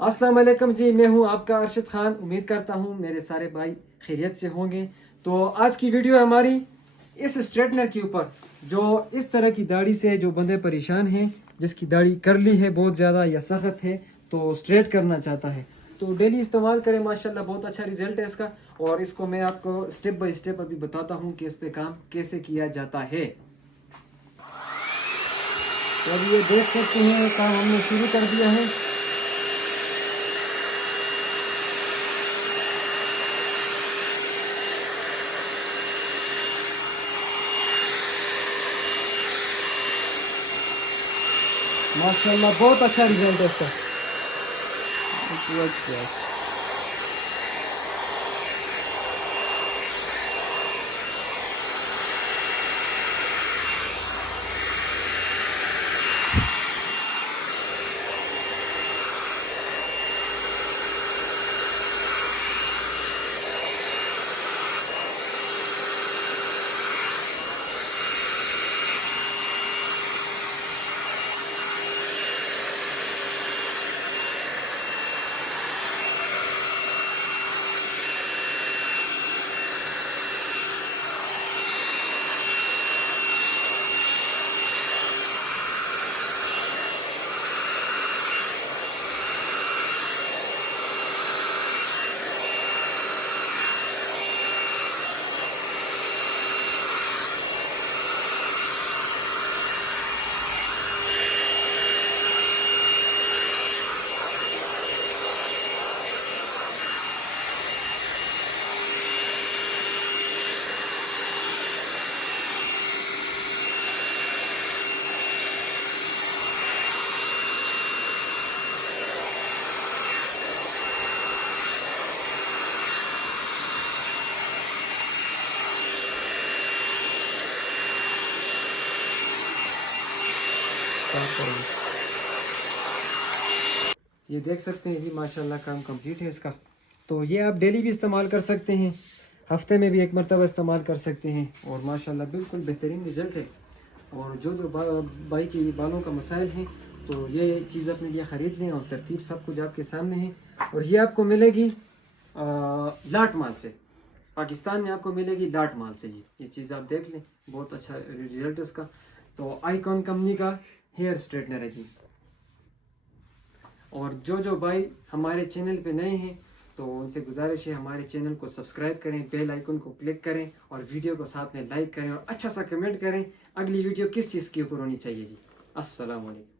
अस्सलाम वालेकुम जी, मैं हूं आपका अरशद खान। उम्मीद करता हूं मेरे सारे भाई खैरियत से होंगे। तो आज की वीडियो हमारी इस स्ट्रेटनर के ऊपर जो इस तरह की दाढ़ी से जो बंदे परेशान हैं, जिसकी दाढ़ी करली है बहुत ज़्यादा या सख्त है, तो स्ट्रेट करना चाहता है, तो डेली इस्तेमाल करें। माशाल्लाह बहुत अच्छा रिजल्ट है इसका, और इसको मैं आपको स्टेप बाय स्टेप अभी बताता हूँ कि इस पे काम कैसे किया जाता है। तो अभी ये देख सकते हैं काम हमने शुरू कर दिया है। माशाल्लाह बहुत अच्छा रिजल्ट है इसका। It works, yes. ये देख सकते हैं जी, माशाल्लाह काम कंप्लीट है इसका। तो ये आप डेली भी इस्तेमाल कर सकते हैं, हफ्ते में भी एक मरतबा इस्तेमाल कर सकते हैं, और माशाल्लाह बिल्कुल बेहतरीन रिज़ल्ट है। और जो भाई के बालों का मसाइल हैं, तो ये चीज़ अपने लिए ख़रीद लें, और तरतीब सब कुछ आपके सामने है। और ये आपको मिलेगी लाट माल से, पाकिस्तान में आपको मिलेगी लाट माल से जी। ये चीज़ आप देख लें, बहुत अच्छा रिजल्ट इसका। तो आईकॉन कंपनी का हेयर स्ट्रेटनर है जी। और जो भाई हमारे चैनल पे नए हैं, तो उनसे गुजारिश है हमारे चैनल को सब्सक्राइब करें, बेल आइकन को क्लिक करें, और वीडियो को साथ में लाइक करें, और अच्छा सा कमेंट करें अगली वीडियो किस चीज़ के ऊपर होनी चाहिए जी। अस्सलाम वालेकुम।